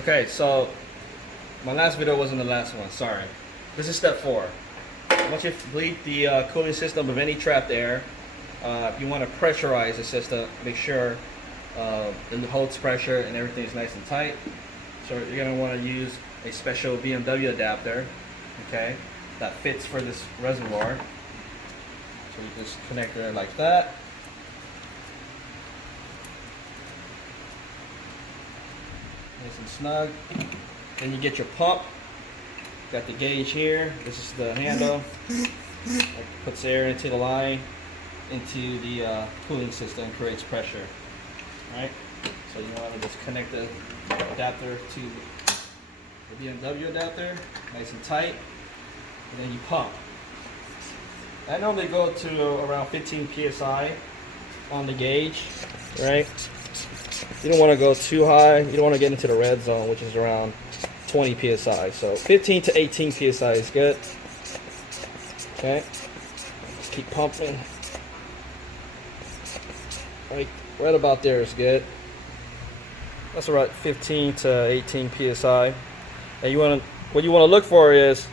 Okay, so my last video wasn't the last one, sorry. This is step 4. Once you bleed the cooling system of any trapped air, you want to pressurize the system, make sure it holds pressure and everything is nice and tight. So you're going to want to use a special BMW adapter, okay, that fits for this reservoir. So you just connect it like that. Nice and snug. Then you get your pump. Got the gauge here. This is the handle that puts air into the line, into the cooling system, creates pressure. Alright, so you want to just connect the adapter to the BMW adapter, nice and tight, and then you pump. I normally go to around 15 psi on the gauge, right? You don't want to go too high. You don't want to get into the red zone, which is around 20 psi. So 15 to 18 psi is good. Okay, just keep pumping. Right about there is good. That's about 15 to 18 psi. And what you want to look for is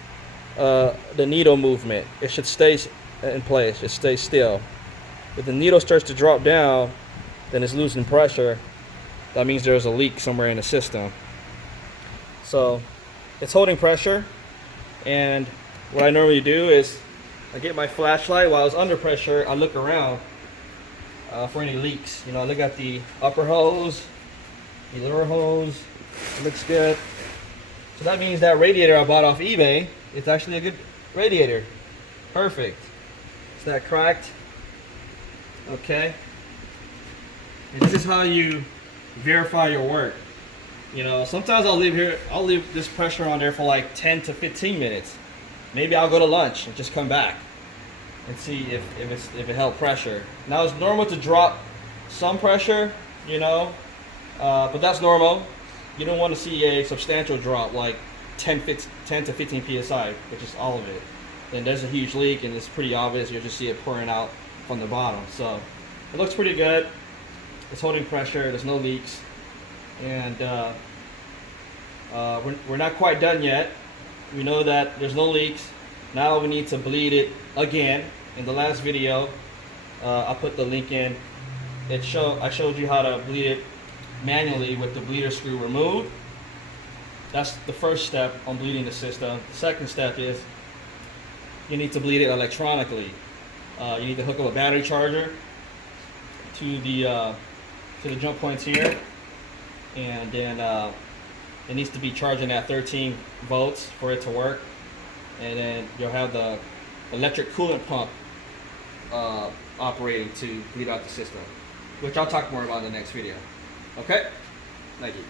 the needle movement. It should stay in place. It stays still. If the needle starts to drop down, then it's losing pressure. That means there's a leak somewhere in the system. So it's holding pressure, and what I normally do is I get my flashlight while it's under pressure. I look around for any leaks. You know, I look at the upper hose, the lower hose. It looks good. So that means that radiator I bought off eBay, it's actually a good radiator. Perfect. Is that cracked? Okay. And this is how you verify your work. You know, sometimes I'll leave this pressure on there for like 10 to 15 minutes. Maybe I'll go to lunch and just come back and see if it held pressure. Now it's normal to drop some pressure, you know, but that's normal. You don't want to see a substantial drop like 10 to 15 psi, which is all of it. Then there's a huge leak and it's pretty obvious. You'll just see it pouring out from the bottom. So it looks pretty good. It's holding pressure. There's no leaks, and we're not quite done yet. We know that there's no leaks. Now we need to bleed it again. In the last video, I put the link in. I showed you how to bleed it manually with the bleeder screw removed. That's the first step on bleeding the system. The second step is you need to bleed it electronically. You need to hook up a battery charger to the jump points here, and then it needs to be charging at 13 volts for it to work, and then you'll have the electric coolant pump operating to bleed out the system, which I'll talk more about in the next video. Okay, thank you.